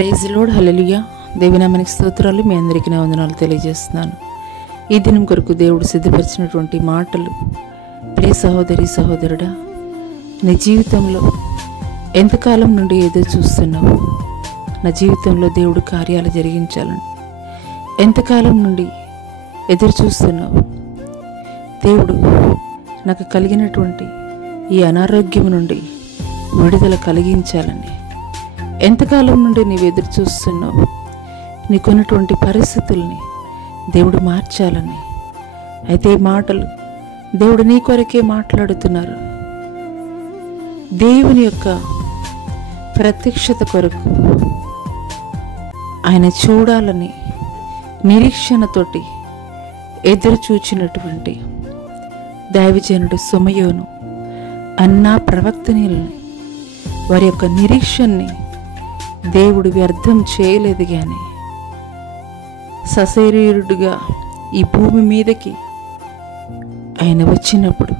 Praise lord, హల్లెలూయా. దేవునామానికి స్తోత్రాలు. మీ అందరికీ నా వందనాలు తెలియజేస్తున్నాను. ఈ దినం కొరకు దేవుడు సిద్ధపరిచినటువంటి మాటలు, ప్రియ సహోదరి సహోదరుడా, నీ జీవితంలో ఎంతకాలం నుండి ఎదురు చూస్తున్నావు? నా జీవితంలో దేవుడు కార్యాలు జరిగించాలని ఎంతకాలం నుండి ఎదురు చూస్తున్నావు? దేవుడు నాకు కలిగినటువంటి ఈ అనారోగ్యం నుండి విడుదల కలిగించాలని ఎంతకాలం నుండి నీవు ఎదురు చూస్తున్నావు? నీకున్నటువంటి పరిస్థితుల్ని దేవుడు మార్చాలని. అయితే ఈ మాటలు దేవుడు నీ కొరకే మాట్లాడుతున్నారు. దేవుని యొక్క ప్రత్యక్షత కొరకు ఆయన చూడాలని నిరీక్షణతోటి ఎదురు చూచినటువంటి దైవజనుడు సమయోను అన్నా ప్రవక్తనీయుల్ని, వారి యొక్క నిరీక్షణని దేవుడు వ్యర్థం చేయలేదు. కానీ సశరీరుడుగా ఈ భూమి మీదకి ఆయన వచ్చినప్పుడు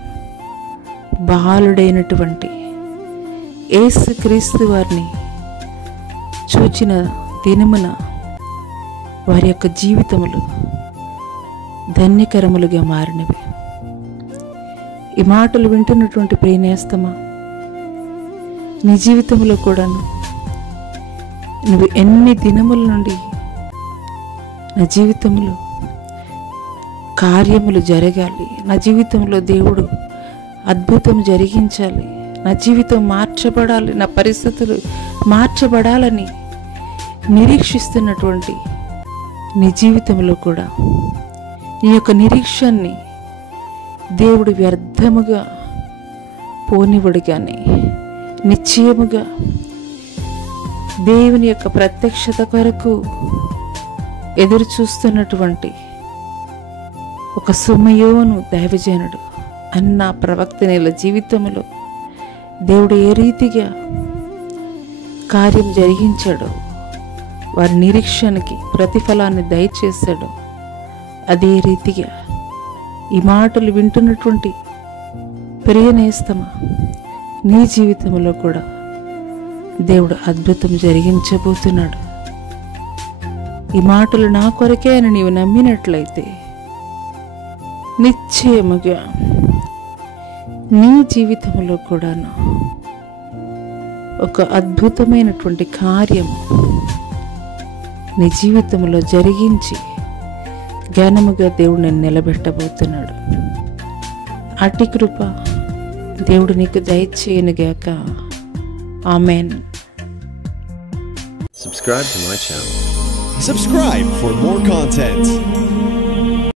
బాలుడైనటువంటి యేసుక్రీస్తు వారిని చూచిన దినమున వారి యొక్క జీవితములు ధన్యకరములుగా మారినవి. ఈ మాటలు వింటున్నటువంటి ప్రియనేస్తమా, నీ జీవితంలో కూడాను నువ్వు ఎన్ని దినముల నుండి నా జీవితంలో కార్యములు జరగాలి, నా జీవితంలో దేవుడు అద్భుతం జరిగించాలి, నా జీవితం మార్చబడాలి, నా పరిస్థితులు మార్చబడాలని నిరీక్షిస్తున్నటువంటి నీ జీవితంలో కూడా నీ యొక్క నిరీక్షణని దేవుడు వ్యర్థముగా పోనివ్వడు. కానీ నిశ్చయముగా దేవుని యొక్క ప్రత్యక్షత కొరకు ఎదురు చూస్తున్నటువంటి ఒక సమయోను దైవజనుడు అన్న ప్రవక్తనీయుల జీవితంలో దేవుడు ఏ రీతిగా కార్యం జరిగించాడో, వారి నిరీక్షణకి ప్రతిఫలాన్ని దయచేశాడో, అదే రీతిగా ఈ మాటలు వింటున్నటువంటి ప్రియనేస్తమా, నీ జీవితంలో కూడా దేవుడు అద్భుతం జరిగించబోతున్నాడు. ఈ మాటలు నా కొరకే అని నీవు నమ్మినట్లయితే నిశ్చయముగా నీ జీవితంలో కూడాను ఒక అద్భుతమైనటువంటి కార్యము నీ జీవితంలో జరిగించి ఘనముగా దేవుడు నేను నిలబెట్టబోతున్నాడు. అట్టి కృప దేవుడు నీకు దయచేయనుగాక. ఆమేన్. Subscribe to my channel. Subscribe for more content.